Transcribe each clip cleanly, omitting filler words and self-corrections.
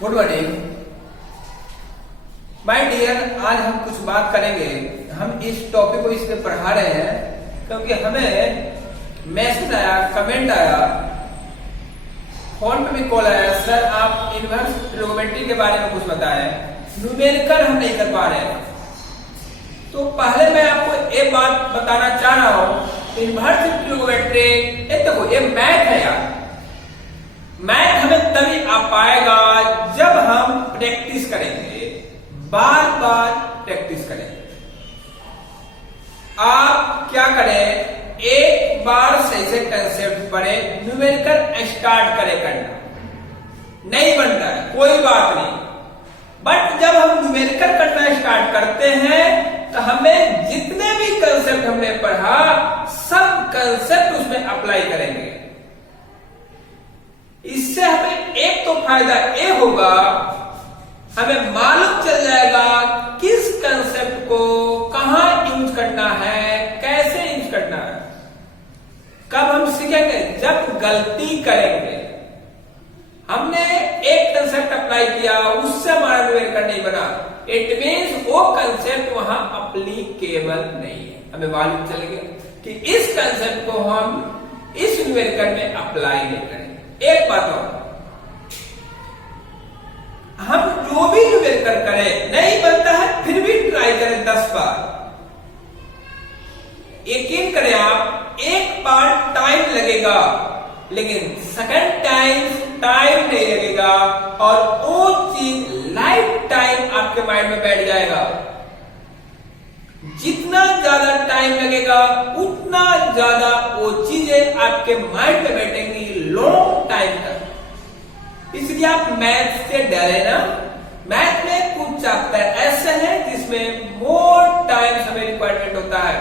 Good morning my dear. आज हम कुछ बात करेंगे। हम इस टॉपिक को इसलिए पढ़ा रहे हैं क्योंकि हमें मैसेज आया, कमेंट आया, फोन पे भी कॉल आया, सर आप इनवर्स ट्रिगोनोमेट्री के बारे में कुछ बताएं, न्यूमेरिकल हम नहीं कर पा रहे हैं। तो पहले मैं आपको एक बात बताना चाह रहा हूं, इनवर्स ट्रिगोनोमेट्री देखो ये मैथ है यार। मैथ हमें तभी आ पाएगा जब हम प्रैक्टिस करेंगे, बार बार प्रैक्टिस करेंगे। आप क्या करें, एक बार सही से कंसेप्ट पढ़े, न्यूमेरिकल स्टार्ट करें करना। नहीं बन रहा है कोई बात नहीं, बट जब हम न्यूमेरिकल करना स्टार्ट करते हैं तो हमें जितने भी कंसेप्ट हमने पढ़ा सब कंसेप्ट उसमें अप्लाई करेंगे। इससे हमें एक तो फायदा ये होगा, हमें मालूम चल जाएगा किस कंसेप्ट को कहां यूज करना है, कैसे यूज करना है। कब हम सीखेंगे, जब गलती करेंगे। हमने एक कंसेप्ट अप्लाई किया, उससे हमारा न्यूमेरिकल नहीं बना, इट मीन्स वो कंसेप्ट वहां अप्लीकेबल नहीं है। हमें मालूम चल गया कि इस कंसेप्ट को हम इस न्यूमेरिकल में अप्लाई नहीं करेंगे। एक बात और, हम जो भी न्यूमेरिकल करें नहीं बनता है फिर भी ट्राई करें 10 बार। यकीन करें आप, एक बार टाइम लगेगा लेकिन सेकंड टाइम नहीं लगेगा और वो चीज लाइफ टाइम आपके माइंड में बैठ जाएगा। जितना ज्यादा टाइम लगेगा उतना ज्यादा वो चीजें आपके माइंड में बैठेंगी लॉन्ग टाइम तक। इसलिए आप मैथ से डरे ना। मैथ में कुछ चैप्टर ऐसे हैं जिसमें मोर टाइम हमें रिक्वायरमेंट होता है,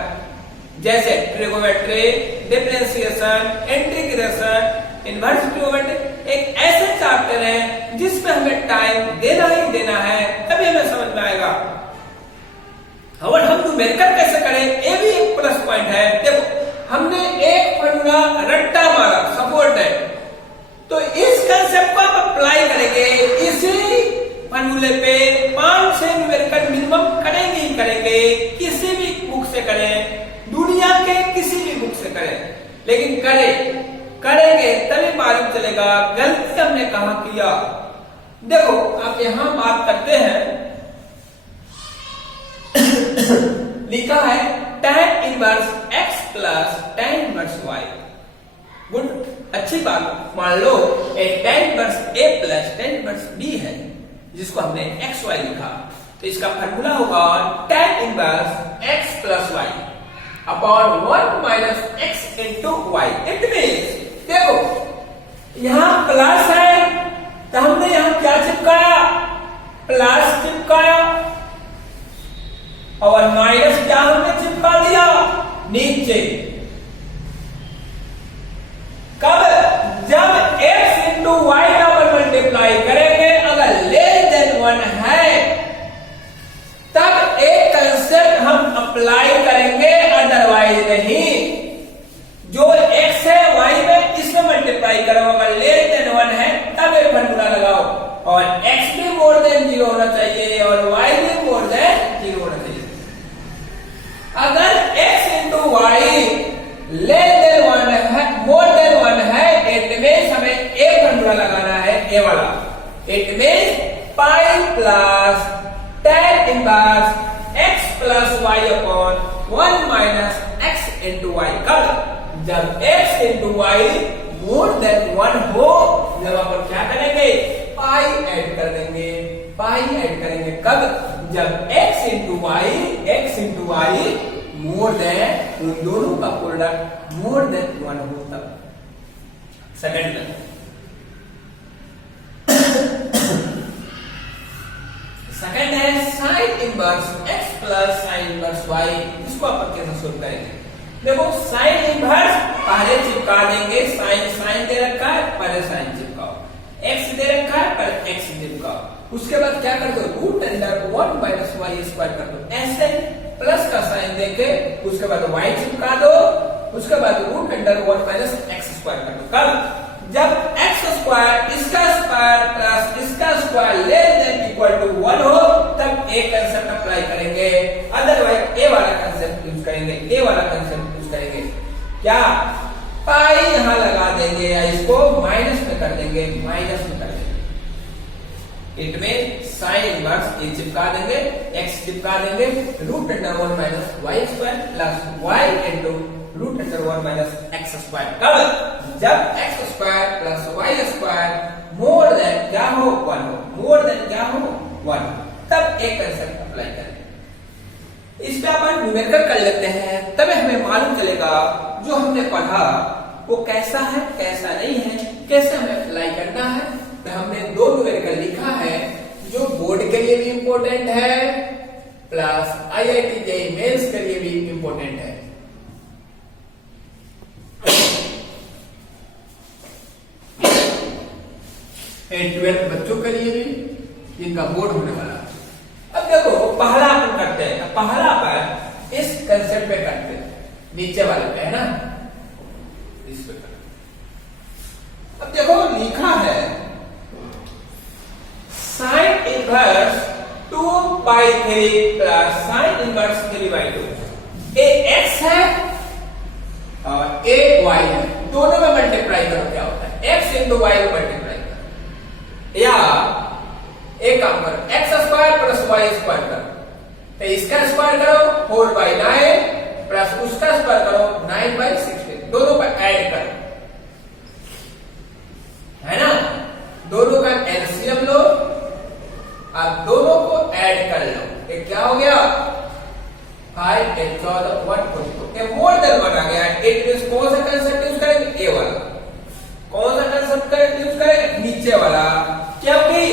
जैसे trigonometry, differentiation, integration, inverse trigonometry. एक ऐसे चैप्टर है जिसमें हमें टाइम देना ही देना है, तभी हमें समझ में आएगा। और हम न्यूमेरिकल कैसे करें, ये भी एक प्लस पॉइंट है। देखो हमने एक फॉर्मूला रट्टा मारा, सपोर्ट है, तो इस कंसेप्ट को आप अप्लाई करेंगे इसी फॉर्मूले पे 5 से न्यूमेरिकल मिनिमम करेंगे ही करेंगे। किसी भी बुक से करें, दुनिया के किसी भी बुक से करें, लेकिन करेंगे तभी मालूम चलेगा गलती हमने कहां किया। देखो आप यहां बात करते हैं, लिखा है tan inverse x plus tan inverse y। Good, अच्छी बात। मान लो एक tan inverse a plus tan inverse b है जिसको हमने xy लिखा, तो इसका फार्मूला होगा tan inverse x plus y upon 1 minus x into y। It means देखो यहां प्लस है तो हमने यहां क्या चिपकाया, प्लस चिपकाया, और माइनस क्या हमने चिपका दिया नीचे। कब, जब x into y double multiply करेंगे, अगर लेस देन 1 है तब एक कंसेप्ट हम अप्लाई करेंगे, अदरवाइज नहीं। जो x है y में इसमें मल्टीप्लाई करो, अगर लेस देन 1 है तब एक फॉर्मूला लगाओ, और x भी मोर देन 0 होना चाहिए और y भी मोर देन 0 होना चाहिए। अगर x into y less than 1 है, मोर देन 1 है, इट मीन्स हमें एक फॉर्मूला लगाना है, ए वाला। It means pi plus tan inverse x plus y upon 1 minus x into y. कब, जब x into y more than 1 हो, जब अपन क्या करेंगे, पाई ऐड कर देंगे, पाई ऐड करेंगे। कब, जब x into y more than, उन दोनों का प्रोडक्ट मोर देन 1 हो तब। सेकंड है sine inverse x plus sine inverse y। इसको अपन कैसे सोल्व करेंगे, देखो साइन इनवर्स पहले चिपका देंगे, साइन दे रखा है, पहले साइन चिपकाओ, x दे रखा है, पहले x चिपकाओ, उसके बाद क्या कर दो, root under 1 minus y square कर दो, ऐसे प्लस का साइन देके उसके बाद y चिपका दो, उसके बाद root under 1 minus x square कर दो। कब, जब x स्क्वायर इसका स्क्वायर प्लस इसका square less than equal to 1 हो तब ए कंसेप्ट अप्लाई करेंगे, अदरवाइज ए वाला कंसेप्ट यूज करेंगे, ए वाला कंसेप्ट यूज करेंगे। क्या पाई यहां लगा देंगे या इसको माइनस में कर देंगे, माइनस में कर देंगे। इट में साइन इनवर्स ए चिपका देंगे, एक्स चिपका देंगे, root under 1 minus y square plus y into root under 1 minus x square. कब? जब x square plus y square more than क्या हो 1 हो, मोर देन क्या हो 1, तब एक कंसेप्ट अप्लाई करें। इस पे अपन न्यूमेरिकल कर लेते हैं, तब हमें मालूम चलेगा जो हमने पढ़ा वो कैसा है कैसा नहीं है, कैसे हमें अप्लाई करना है। तो हमने दो न्यूमेरिकल लिखा है जो बोर्ड के लिए भी इंपॉर्टेंट है प्लस आईआईटी जेईई मेंस के लिए भी इंपॉर्टेंट है। 12 बच्चों के लिए भी इनका बोर्ड होने वाला। अब देखो पहला अपन करते हैं, पहला अपन इस कंसेप्ट पे करते हैं, नीचे वाले पे है ना, इस पे करते। अब देखो लिखा है sine inverse 2/3 plus sine inverse 3/2। ए एक्स है और ए वाई है, दोनों में मल्टीप्लाई करो क्या होता है, एक्स इंटू वाई में मल्टीप्लाई करो, या एक काम करो x square plus y square करो, तो इसका स्क्वायर करो 4/9 प्लस उसका स्क्वायर करो 9/16, दोनों का ऐड करो, है ना, दोनों का एलसीएम लो, आप दोनों को ऐड कर लो, ये क्या हो गया 5 8 14 142, ये मोर देन 1 आ गया। इट मींस कौन सा कंसेप्ट यूज करेंगे, ए वाला। कौन सा कंसेप्ट यूज करेंगे, नीचे वाला, क्योंकि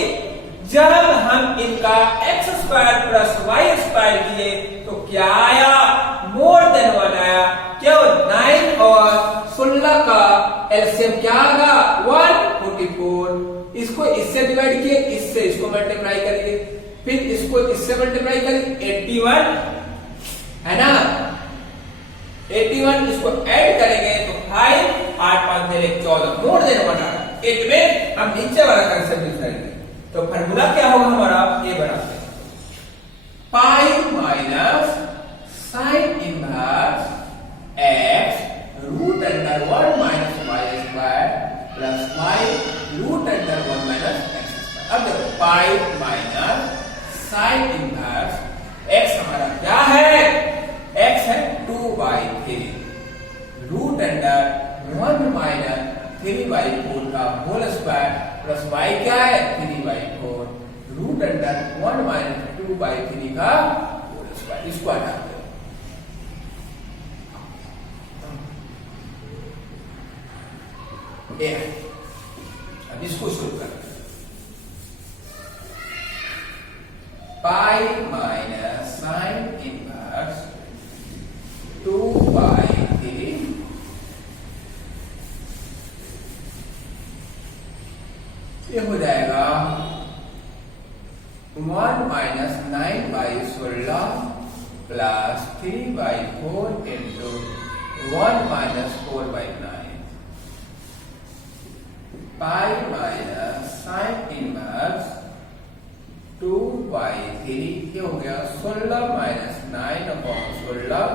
जब हम इनका x square plus y square किए तो क्या आया, मोर देन 1 आया। क्यों, 9 और 16 का एलसीएम क्या आएगा 144, इसको इससे डिवाइड किए, इससे इसको मल्टीप्लाई करेंगे, फिर इसको इससे मल्टीप्लाई करेंगे 81, है ना, 81 इसको ऐड करेंगे तो 5 8 5 14, मोर देन 1 आएगा। इट में हम नीचे वाला कंसेप्ट यूज करेंगे, तो फार्मूला क्या होगा हमारा, ए बराबर pi minus sine inverse x root under 1 minus y square plus y root under 1 minus x square. अब देखो pi minus sine inverse x हमारा क्या है, एक्स है 2/3 रूट अंडर 1 माइनस 3/4 का होल स्क्वायर प्लस वाई क्या है 3/4 रूट अंडर 1 माइनस 2/3 का होल स्क्वायर। इसको हटा दो, अब इसको शुरू कर, पाई माइनस साइन इनवर्स 2/3 ये हो जाएगा 1 माइनस 9/16 प्लस 3/4 इंटू 1 माइनस 4/9 पाई माइनस साइन इनवर्स 2/3 ये हो गया 16 माइनस 9/16,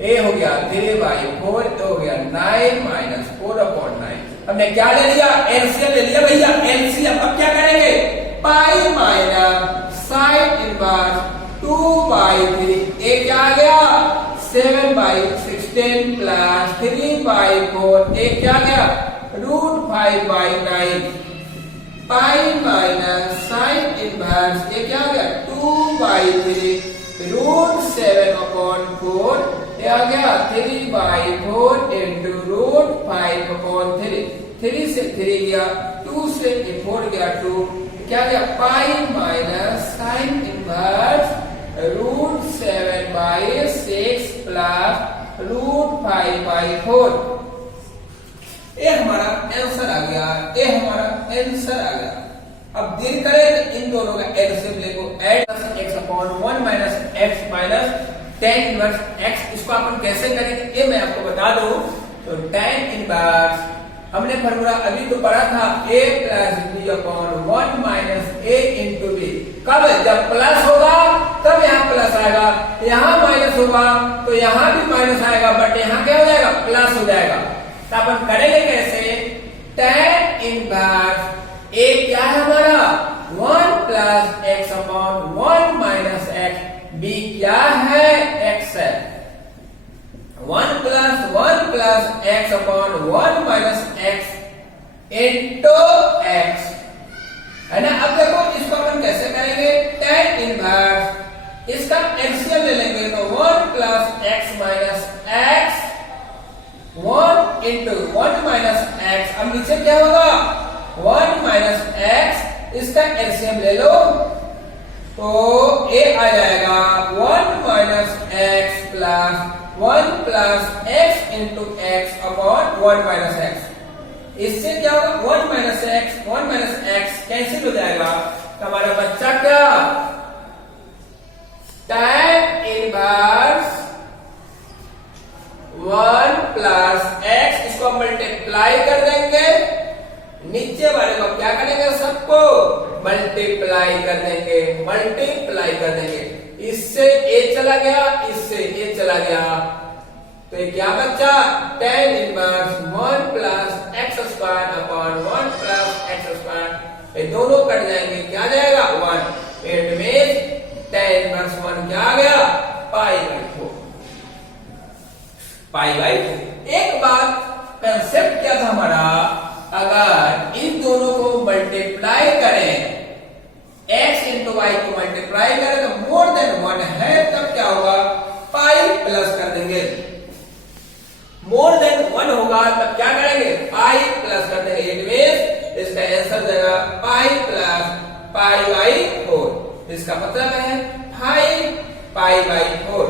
ए हो गया 3/4, हो गया 9 माइनस 4/9। हमने क्या ले लिया, एलसीएम ले लिया भैया, एलसीएम। अब क्या करेंगे, पाई माइनस साइन इनवर्स 2/3, ए क्या आ गया 7/16 प्लस 3/4, ए क्या आ गया root 5/9 pi minus sine inverse ये क्या आ गया 2/3 रूट 7/4, ये आ गया 3/4 इंटू रूट 5/3, 3 से 3 गया, 2 से 4 गया 2, क्या गया pi minus sine inverse root 7/6 plus root 5/4। ये हमारा आंसर आ गया, ये हमारा आंसर आ गया। अब देर करें इन दोनों का एलसीएम लेको, add x upon 1 minus x minus tan inverse x, इसको अपन कैसे करेंगे ये मैं आपको बता दूं। तो tan इनवर्स हमने फॉर्मूला अभी तो पढ़ा था a plus b upon 1 minus a into b. कब? जब प्लस होगा तब यहाँ प्लस आएगा, यहाँ माइनस होगा तो यहाँ भी माइनस आएगा, बट यहाँ क्या हो जाएगा? प्लस हो जाएगा। तो अपन करेंगे कैसे? tan इनवर्स a क्या है हमारा? 1 plus x upon 1 minus x. b क्या है? x है। 1 plus x upon 1 minus x into x, है ना। अब देखो इसको अपन कैसे करेंगे? tan इनवर्स इसका एलसीएम ले लेंगे तो 1 plus x minus x 1 into 1 minus x. अब नीचे क्या होगा? 1 माइनस एक्स, इसका एलसीएम ले लो तो a आ जाएगा 1 minus x plus 1 plus x into x upon 1 minus x. इससे क्या होगा? 1 माइनस एक्स कैंसिल हो जाएगा। तो हमारा बच्चा क्या? tan इनवर्स 1 प्लस एक्स, इसको मल्टीप्लाई कर देंगे, नीचे वाले को क्या करेंगे? सबको मल्टीप्लाई कर देंगे। इससे a चला गया, इससे a चला गया, तो ये क्या बच्चा? tan inverse 1 plus x square upon 1 plus x square, ये दोनों कट जाएंगे, क्या जाएगा? 1। इट मींस tan इनवर्स 1 क्या आ गया? Pi by 4। एक बात कंसेप्ट क्या था हमारा? अगर इन दोनों को मल्टीप्लाई करें, x इंटू वाई को मल्टीप्लाई करें तो मोर देन 1 है, तब क्या होगा? पाई प्लस कर देंगे। मोर देन 1 होगा तब क्या करेंगे? पाई प्लस कर देंगे। इट मींस इसका आंसर जाएगा पाई प्लस पाई बाई 4। इसका मतलब है 5 पाई बाई 4,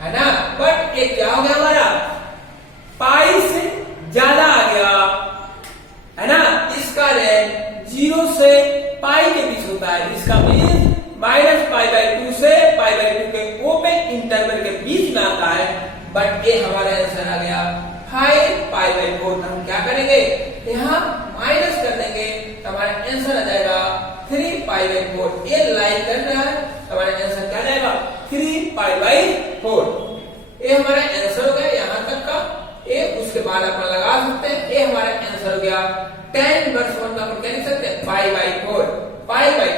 है ना। बट ये क्या हो गया हमारा? पाई से ज्यादा आ गया, है ना। इसका रेंज 0 से पाई के बीच होता है, इसका मीन्स माइनस पाई बाई 2 से पाई बाई 2 के ओपन इंटरवल के बीच में आता है। बट ये हमारा आंसर आ गया 5 पाई बाई 4। हम क्या करेंगे? यहाँ माइनस कर देंगे तो हमारा आंसर आ जाएगा 3 पाई बाई 4। ये लाइन कर रहा है, हमारा आंसर क्या जाएगा? 3 पाई बाई 4। ये हमारा आंसर हो गया यहाँ तक का। ये उसके बाद अपन लगा सकते हैं, ये हमारा आंसर हो गया। tan इनवर्स 1 का अपन क्या लिख सकते हैं? Pi by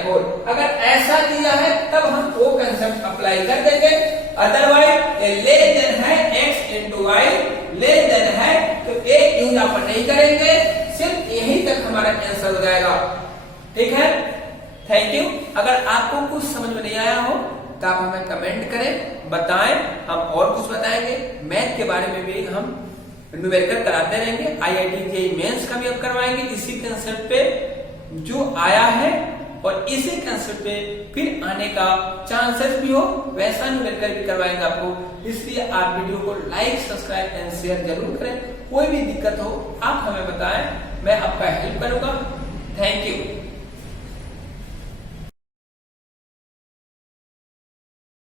4। अगर ऐसा दिया है तब हम वो कंसेप्ट अप्लाई कर देंगे, अदरवाइज ये लेस देन है x into y, less than है तो a यूज अपन नहीं करेंगे, सिर्फ यही तक हमारा आंसर हो जाएगा। ठीक है, थैंक यू। अगर आपको कुछ समझ में नहीं आया हो तो आप हमें कमेंट करें, बताएं, हम और कुछ बताएंगे। मैथ के बारे में भी हम न्यूमेरिकल कराते रहेंगे, IIT जेईई मेंस का भी अब करवाएंगे इसी कंसेप्ट पे जो आया है, और इसी कंसेप्ट पे फिर आने का चांसेस भी हो वैसा न्यूमेरिकल भी करवाएंगे आपको। इसलिए आप वीडियो को लाइक, सब्सक्राइब एंड शेयर जरूर करें। कोई भी दिक्कत हो आप हमें बताएं, मैं आपका हेल्प करूंगा। Thank you.